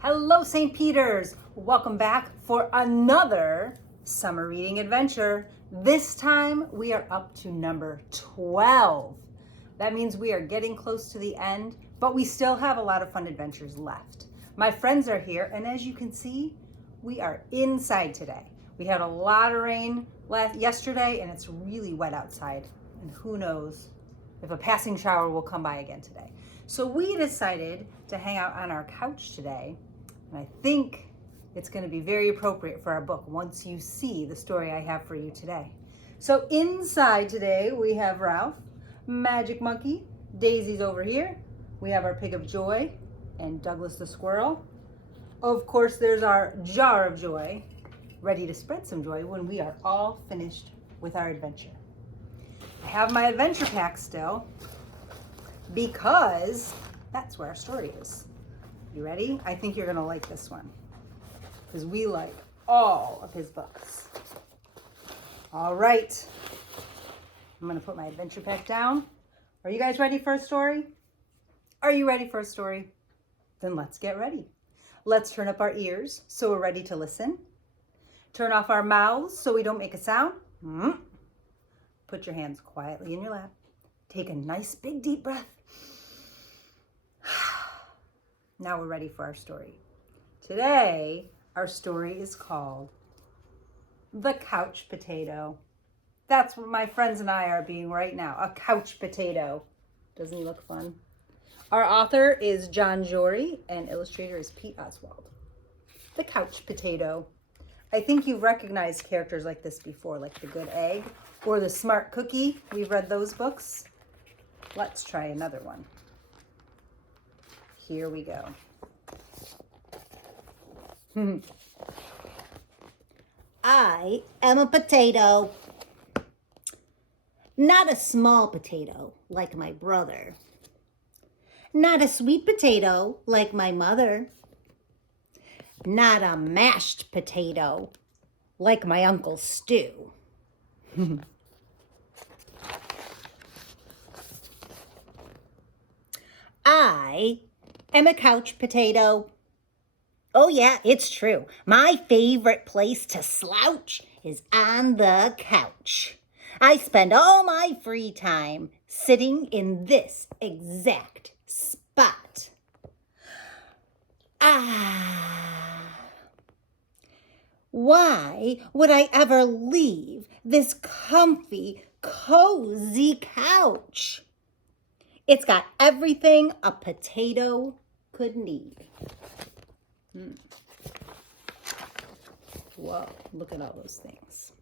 Hello, St. Peter's. Welcome back for another summer reading adventure. This time we are up to number 12. That means we are getting close to the end, but we still have a lot of fun adventures left. My friends are here, and as you can see, we are inside today. We had a lot of rain yesterday, and it's really wet outside. And who knows if a passing shower will come by again today. So we decided to hang out on our couch today, and I think it's going to be very appropriate for our book once you see the story I have for you today. So inside today we have Ralph, Magic Monkey, Daisy's over here. We have our Pig of Joy and Douglas the Squirrel. Of course, there's our Jar of Joy, ready to spread some joy when we are all finished with our adventure. I have my adventure pack still because that's where our story is. You ready? I think you're going to like this one because we like all of his books. All right. I'm going to put my adventure pack down. Are you guys ready for a story? Are you ready for a story? Then let's get ready. Let's turn up our ears so we're ready to listen. Turn off our mouths so we don't make a sound. Put your hands quietly in your lap. Take a nice big deep breath. Now we're ready for our story. Today, our story is called The Couch Potato. That's what my friends and I are being right now, a couch potato. Doesn't he look fun? Our author is Jory and illustrator is Pete Oswald. The Couch Potato. I think you've recognized characters like this before, like the Good Egg or the Smart Cookie. We've read those books. Let's try another one. Here we go. I am a potato. Not a small potato like my brother. Not a sweet potato like my mother. Not a mashed potato like my Uncle Stu. I am a couch potato. Oh yeah, it's true. My favorite place to slouch is on the couch. I spend all my free time sitting in this exact spot. Why would I ever leave this comfy, cozy couch? It's got everything a potato could need. Whoa, look at all those things.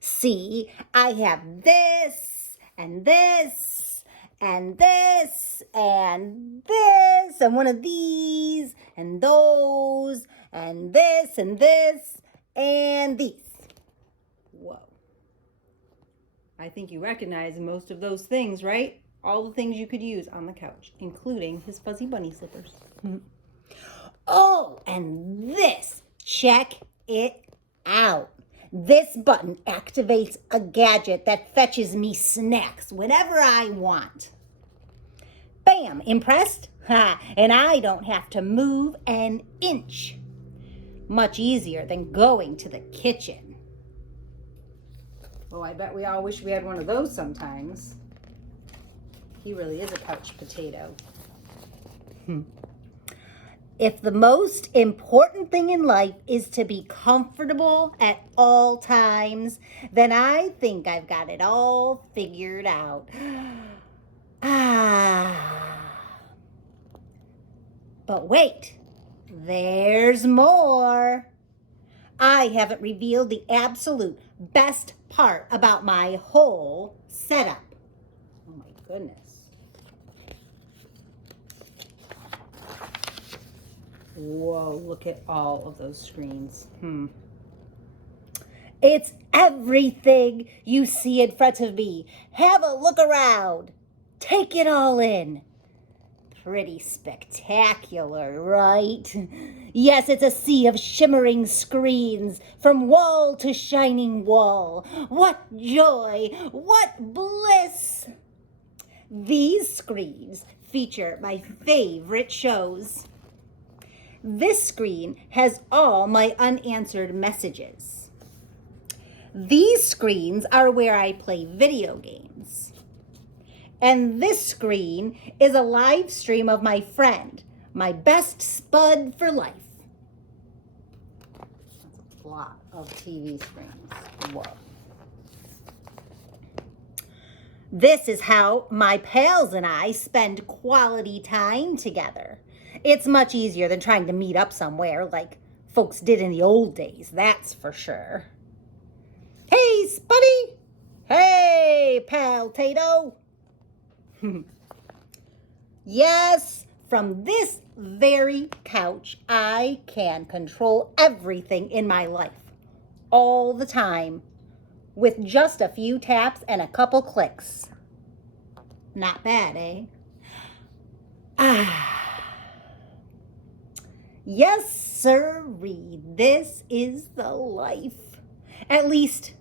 See, I have this, and this, and this, and this, and one of these, and those, and this, and this, and these. Whoa. I think you recognize most of those things, right? All the things you could use on the couch, including his fuzzy bunny slippers. Oh, and this, check it out. This button activates a gadget that fetches me snacks whenever I want. Bam, impressed? Ha, and I don't have to move an inch. Much easier than going to the kitchen. Oh, I bet we all wish we had one of those sometimes. He really is a couch potato. If the most important thing in life is to be comfortable at all times, then I think I've got it all figured out. But wait, there's more. I haven't revealed the absolute best part about my whole setup. Oh my goodness. Whoa, look at all of those screens. It's everything you see in front of me. Have a look around. Take it all in. Pretty spectacular, right? Yes, it's a sea of shimmering screens from wall to shining wall. What joy, what bliss! These screens feature my favorite shows. This screen has all my unanswered messages. These screens are where I play video games. And this screen is a live stream of my friend, my best spud for life. That's a lot of TV screens. Whoa. This is how my pals and I spend quality time together. It's much easier than trying to meet up somewhere like folks did in the old days, that's for sure. Hey, Spuddy! Hey, pal Tato! Yes, from this very couch, I can control everything in my life, all the time, with just a few taps and a couple clicks. Not bad, eh? Yes, sirree, this is the life. At least,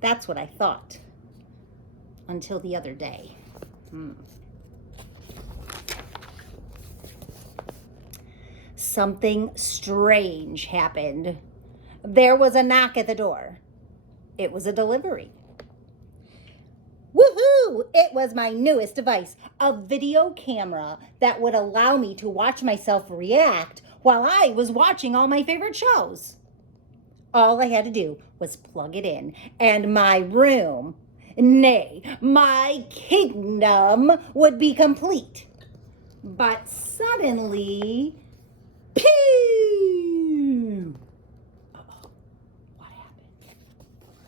that's what I thought. Until the other day. Something strange happened. There was a knock at the door. It was a delivery. Woohoo! It was my newest device, a video camera that would allow me to watch myself react while I was watching all my favorite shows. All I had to do was plug it in, and my room, nay, my kingdom would be complete. But suddenly, pew! Uh-oh, what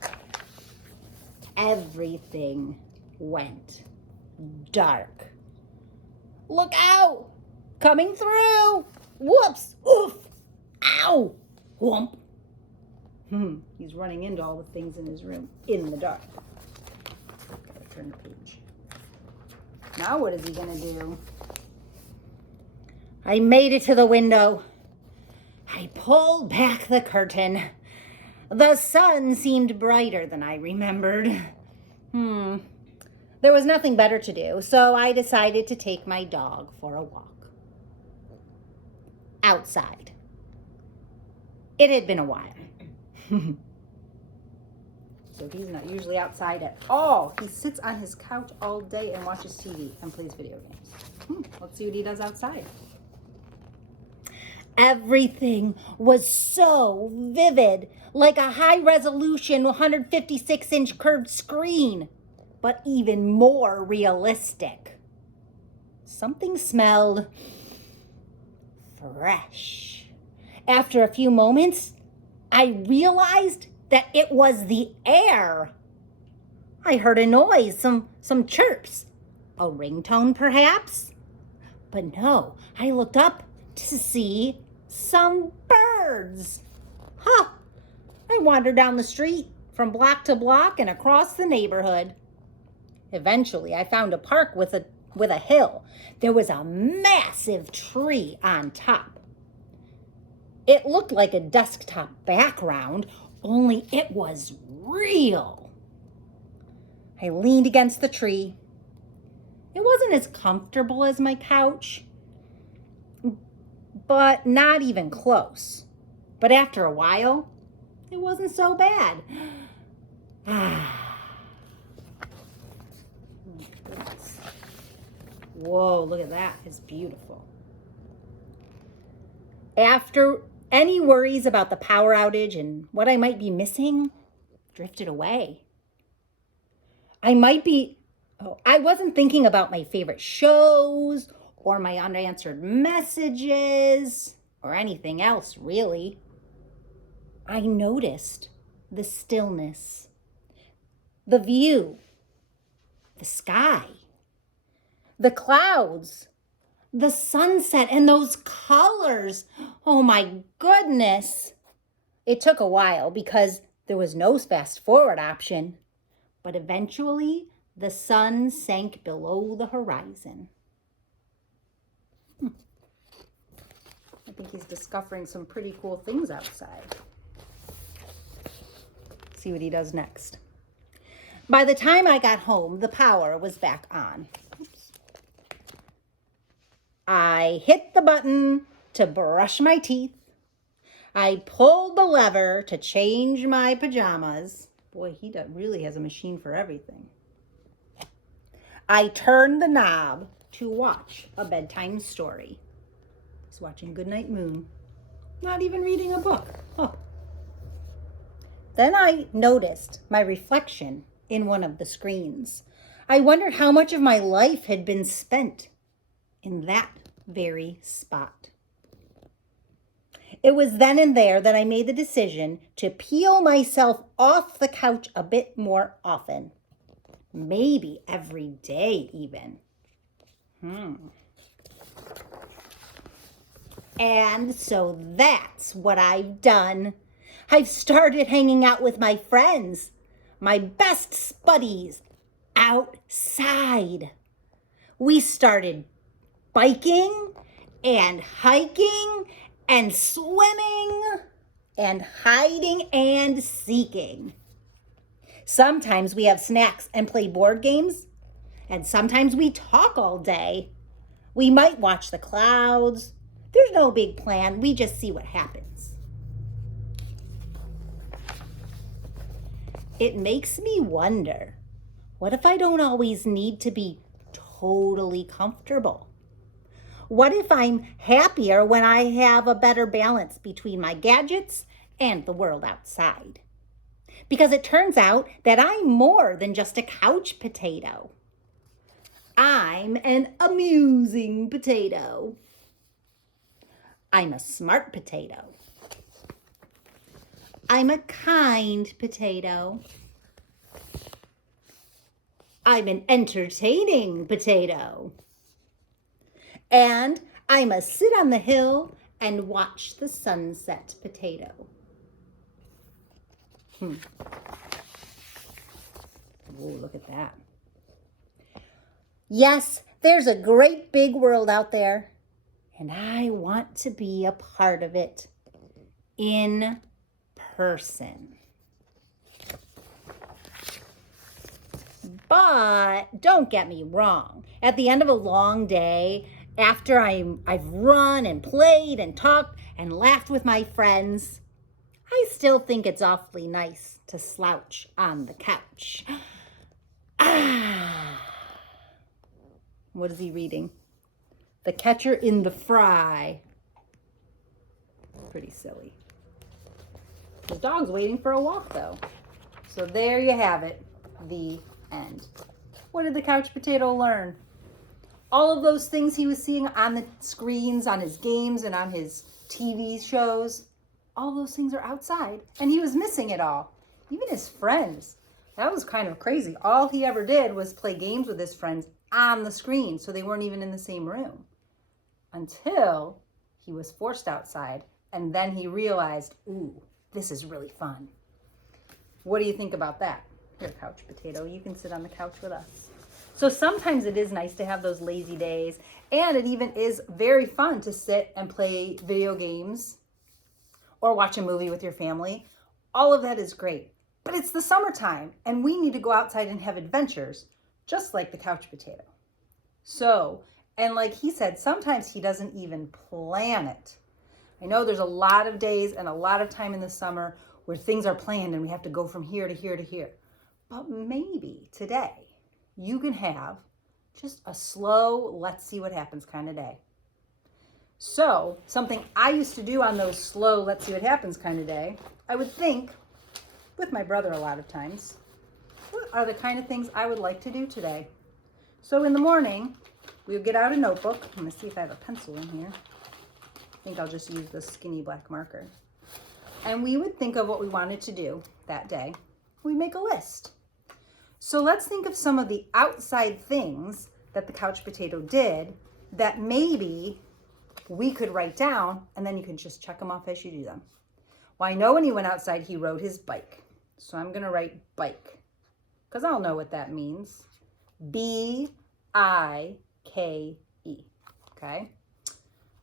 happened? Everything went dark. Look out! Coming through! Whoops! Oof! Ow! Whomp! He's running into all the things in his room in the dark. Gotta turn the page. Now what is he gonna do? I made it to the window. I pulled back the curtain. The sun seemed brighter than I remembered. There was nothing better to do, so I decided to take my dog for a walk. Outside. It had been a while. So he's not usually outside at all. He sits on his couch all day and watches TV and plays video games. Let's see what he does outside. Everything was so vivid, like a high-resolution 156-inch curved screen, but even more realistic. Something smelled fresh. After a few moments, I realized that it was the air. I heard a noise, some chirps. A ringtone, perhaps? But no, I looked up to see some birds. I wandered down the street from block to block and across the neighborhood. Eventually, I found a park with a hill. There was a massive tree on top. It looked like a desktop background, only it was real. I leaned against the tree. It wasn't as comfortable as my couch, but not even close. But after a while, it wasn't so bad. Whoa, look at that. It's beautiful. After any worries about the power outage and what I might be missing drifted away. I wasn't thinking about my favorite shows or my unanswered messages or anything else, really. I noticed the stillness, the view, the sky, the clouds, the sunset, and those colors. Oh my goodness. It took a while because there was no fast forward option, but eventually the sun sank below the horizon. I think he's discovering some pretty cool things outside. See what he does next. By the time I got home, the power was back on. I hit the button to brush my teeth. I pulled the lever to change my pajamas. Boy, he really has a machine for everything. I turned the knob to watch a bedtime story. He's watching Goodnight Moon. Not even reading a book. Oh. Then I noticed my reflection in one of the screens. I wondered how much of my life had been spent in that very spot. It was then and there that I made the decision to peel myself off the couch a bit more often. Maybe every day even. And so that's what I've done. I've started hanging out with my friends, my best buddies, outside. We started biking and hiking and swimming and hiding and seeking. Sometimes we have snacks and play board games, and sometimes we talk all day. We might watch the clouds. There's no big plan. We just see what happens. It makes me wonder, what if I don't always need to be totally comfortable? What if I'm happier when I have a better balance between my gadgets and the world outside? Because it turns out that I'm more than just a couch potato. I'm an amusing potato. I'm a smart potato. I'm a kind potato. I'm an entertaining potato. And I'm a sit on the hill and watch the sunset potato. Oh, look at that. Yes, there's a great big world out there, and I want to be a part of it in person. But don't get me wrong. At the end of a long day, after I've run and played and talked and laughed with my friends, I still think it's awfully nice to slouch on the couch. What is he reading? The Catcher in the Fry. Pretty silly. The dog's waiting for a walk, though. So there you have it, the end. What did the couch potato learn? All of those things he was seeing on the screens, on his games, and on his TV shows, all those things are outside, and he was missing it all. Even his friends. That was kind of crazy. All he ever did was play games with his friends on the screen, so they weren't even in the same room. Until he was forced outside, and then he realized, ooh, this is really fun. What do you think about that? Here, couch potato, you can sit on the couch with us. So sometimes it is nice to have those lazy days, and it even is very fun to sit and play video games or watch a movie with your family. All of that is great. But it's the summertime, and we need to go outside and have adventures, just like the couch potato. So, and like he said, sometimes he doesn't even plan it. I know there's a lot of days and a lot of time in the summer where things are planned and we have to go from here to here to here. But maybe today you can have just a slow, let's see what happens kind of day. So something I used to do on those slow, let's see what happens kind of day, I would think with my brother a lot of times, what are the kind of things I would like to do today? So in the morning, we would get out a notebook. I'm going to see if I have a pencil in here. I think I'll just use the skinny black marker. And we would think of what we wanted to do that day. We make a list. So let's think of some of the outside things that the couch potato did that maybe we could write down, and then you can just check them off as you do them. Well, I know when he went outside, he rode his bike. So I'm going to write bike because I'll know what that means. B-I-K-E. Okay.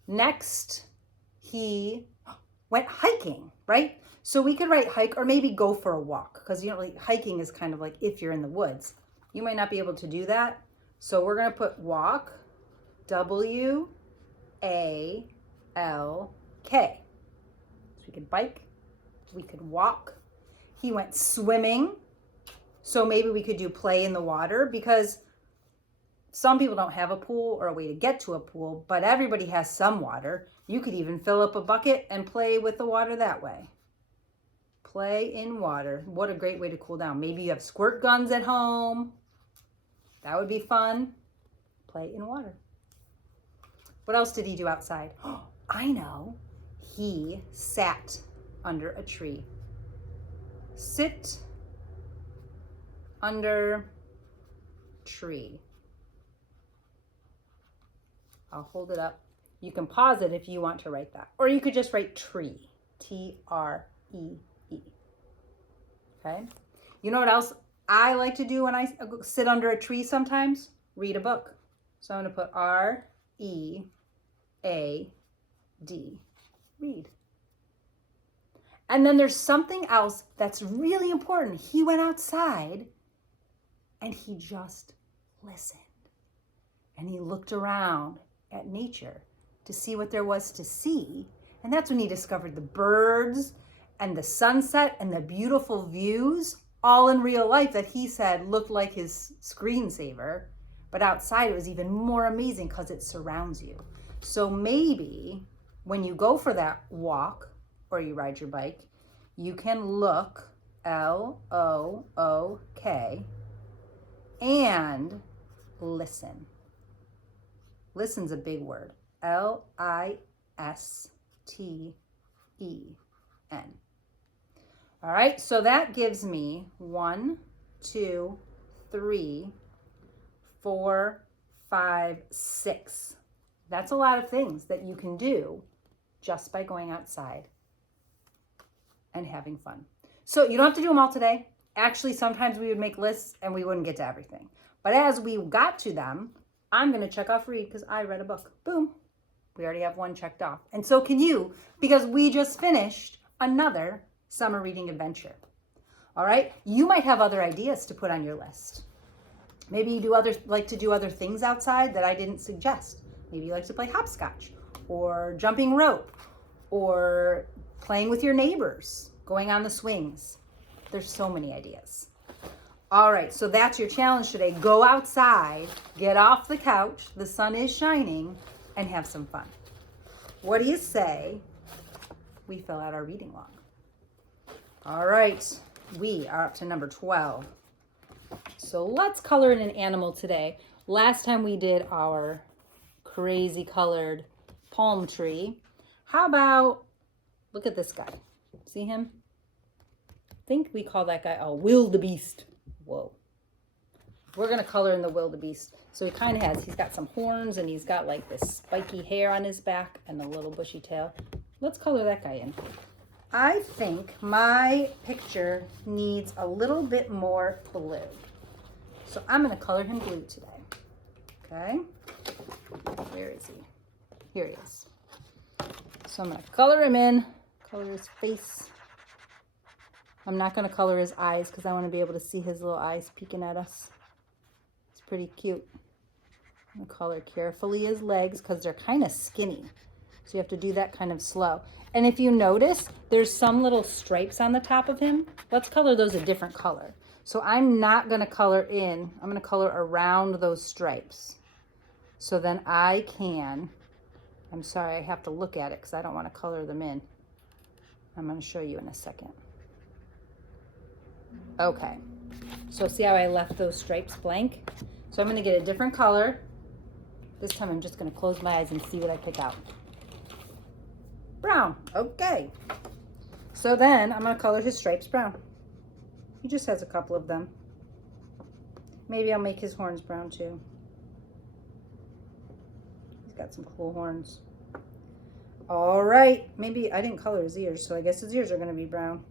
Next, he went hiking, right? So we could write hike or maybe go for a walk because hiking is kind of like if you're in the woods. You might not be able to do that. So we're going to put walk, W-A-L-K. L-K. So we could bike, we could walk. He went swimming. So maybe we could do play in the water, because some people don't have a pool or a way to get to a pool, but everybody has some water. You could even fill up a bucket and play with the water that way. Play in water. What a great way to cool down. Maybe you have squirt guns at home. That would be fun. Play in water. What else did he do outside? Oh, I know. He sat under a tree. Sit under tree. I'll hold it up. You can pause it if you want to write that. Or you could just write tree. T-R-E-E. Okay? You know what else I like to do when I sit under a tree sometimes? Read a book. So I'm going to put R-E-A-D. Read. And then there's something else that's really important. He went outside and he just listened. And he looked around at nature to see what there was to see. And that's when he discovered the birds and the sunset and the beautiful views, all in real life, that he said looked like his screensaver. But outside it was even more amazing because it surrounds you. So maybe when you go for that walk or you ride your bike, you can look, L-O-O-K, and listen. Listen's a big word. L-I-S-T-E-N. All right, so that gives me 1, 2, 3, 4, 5, 6. That's a lot of things that you can do just by going outside and having fun. So you don't have to do them all today. Actually, sometimes we would make lists and we wouldn't get to everything. But as we got to them, I'm going to check off read because I read a book. Boom. We already have one checked off. And so can you, because we just finished another summer reading adventure. All right. You might have other ideas to put on your list. Maybe you like to do other things outside that I didn't suggest. Maybe you like to play hopscotch or jumping rope or playing with your neighbors, going on the swings. There's so many ideas. All right, so that's your challenge today. Go outside, get off the couch, the sun is shining, and have some fun. What do you say we fill out our reading log? All right, we are up to number 12. So let's color in an animal today. Last time we did our crazy colored palm tree. How about, look at this guy. See him? I think we call that guy a wildebeest. Whoa. We're going to color in the wildebeest. So he kind of he's got some horns and he's got like this spiky hair on his back and a little bushy tail. Let's color that guy in. I think my picture needs a little bit more blue. So I'm going to color him blue today. Okay. Where is he? Here he is. So I'm going to color him in, color his face. I'm not going to color his eyes because I want to be able to see his little eyes peeking at us. It's pretty cute. I'm going to color carefully his legs because they're kind of skinny. So you have to do that kind of slow. And if you notice, there's some little stripes on the top of him. Let's color those a different color. So I'm not going to color in. I'm going to color around those stripes. So then I can, I'm sorry, I have to look at it because I don't want to color them in. I'm going to show you in a second. Okay, so see how I left those stripes blank? So I'm going to get a different color. This time I'm just going to close my eyes and see what I pick out. Brown. Okay. So then I'm going to color his stripes brown. He just has a couple of them. Maybe I'll make his horns brown too. He's got some cool horns. All right. Maybe I didn't color his ears, so I guess his ears are going to be brown.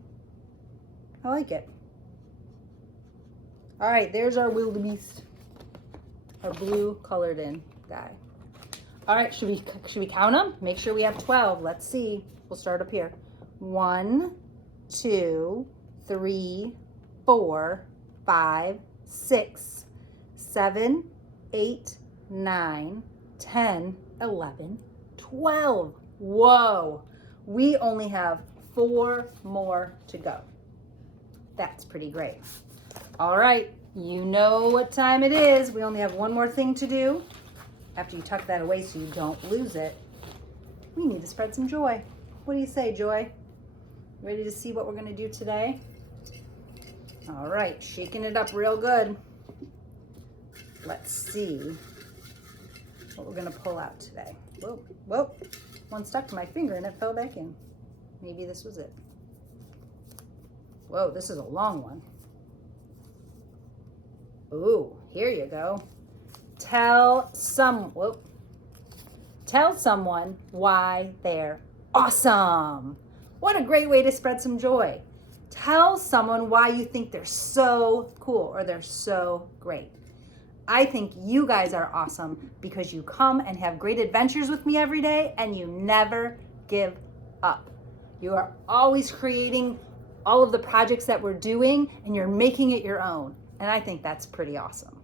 I like it. All right, there's our wildebeest, our blue colored in guy. All right, should we count them? Make sure we have 12. Let's see. We'll start up here. 1, 2, 3, 4, 5, 6, 7, 8, 9, 10, 11, 12. Whoa, we only have 4 more to go. That's pretty great. All right, you know what time it is. We only have one more thing to do. After you tuck that away so you don't lose it, we need to spread some joy. What do you say, Joy? Ready to see what we're gonna do today? All right, shaking it up real good. Let's see what we're gonna pull out today. Whoa, whoa, one stuck to my finger and it fell back in. Maybe this was it. Whoa, this is a long one. Ooh, here you go. Tell someone why they're awesome. What a great way to spread some joy. Tell someone why you think they're so cool or they're so great. I think you guys are awesome because you come and have great adventures with me every day and you never give up. You are always creating all of the projects that we're doing and you're making it your own. And I think that's pretty awesome.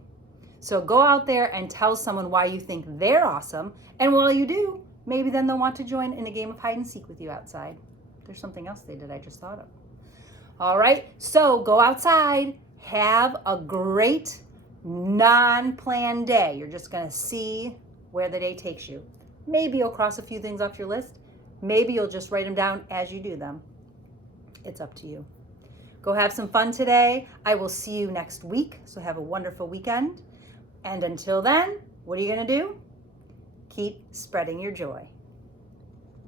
So go out there and tell someone why you think they're awesome. And while you do, maybe then they'll want to join in a game of hide and seek with you outside. There's something else they did I just thought of. All right, so go outside, have a great non-planned day. You're just gonna see where the day takes you. Maybe you'll cross a few things off your list. Maybe you'll just write them down as you do them. It's up to you. Go have some fun today. I will see you next week, so have a wonderful weekend. And until then, what are you gonna do? Keep spreading your joy.